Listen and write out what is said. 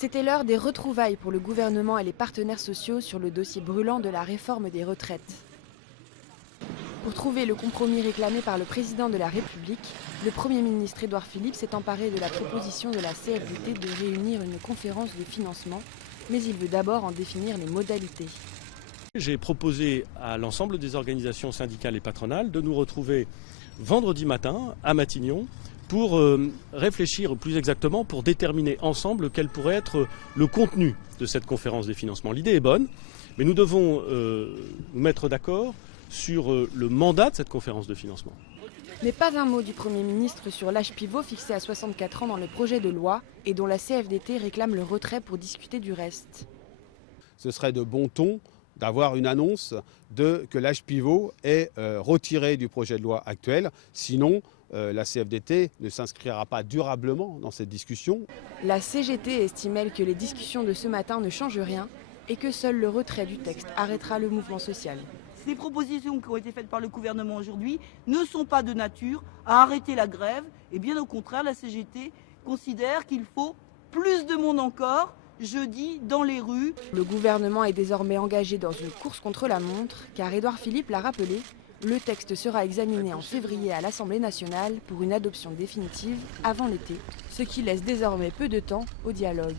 C'était l'heure des retrouvailles pour le gouvernement et les partenaires sociaux sur le dossier brûlant de la réforme des retraites. Pour trouver le compromis réclamé par le président de la République, le Premier ministre Édouard Philippe s'est emparé de la proposition de la CFDT de réunir une conférence de financement, mais il veut d'abord en définir les modalités. J'ai proposé à l'ensemble des organisations syndicales et patronales de nous retrouver vendredi matin à Matignon pour réfléchir plus exactement, pour déterminer ensemble quel pourrait être le contenu de cette conférence des financements. L'idée est bonne, mais nous devons nous mettre d'accord sur le mandat de cette conférence de financement. Mais pas un mot du Premier ministre sur l'âge pivot fixé à 64 ans dans le projet de loi et dont la CFDT réclame le retrait pour discuter du reste. Ce serait de bon ton d'avoir une annonce que l'âge pivot est retiré du projet de loi actuel. Sinon, la CFDT ne s'inscrira pas durablement dans cette discussion. La CGT estime elle que les discussions de ce matin ne changent rien et que seul le retrait du texte arrêtera le mouvement social. Les propositions qui ont été faites par le gouvernement aujourd'hui ne sont pas de nature à arrêter la grève. Et bien au contraire, la CGT considère qu'il faut plus de monde encore jeudi dans les rues. Le gouvernement est désormais engagé dans une course contre la montre, car Édouard Philippe l'a rappelé, le texte sera examiné en février à l'Assemblée nationale pour une adoption définitive avant l'été, ce qui laisse désormais peu de temps au dialogue.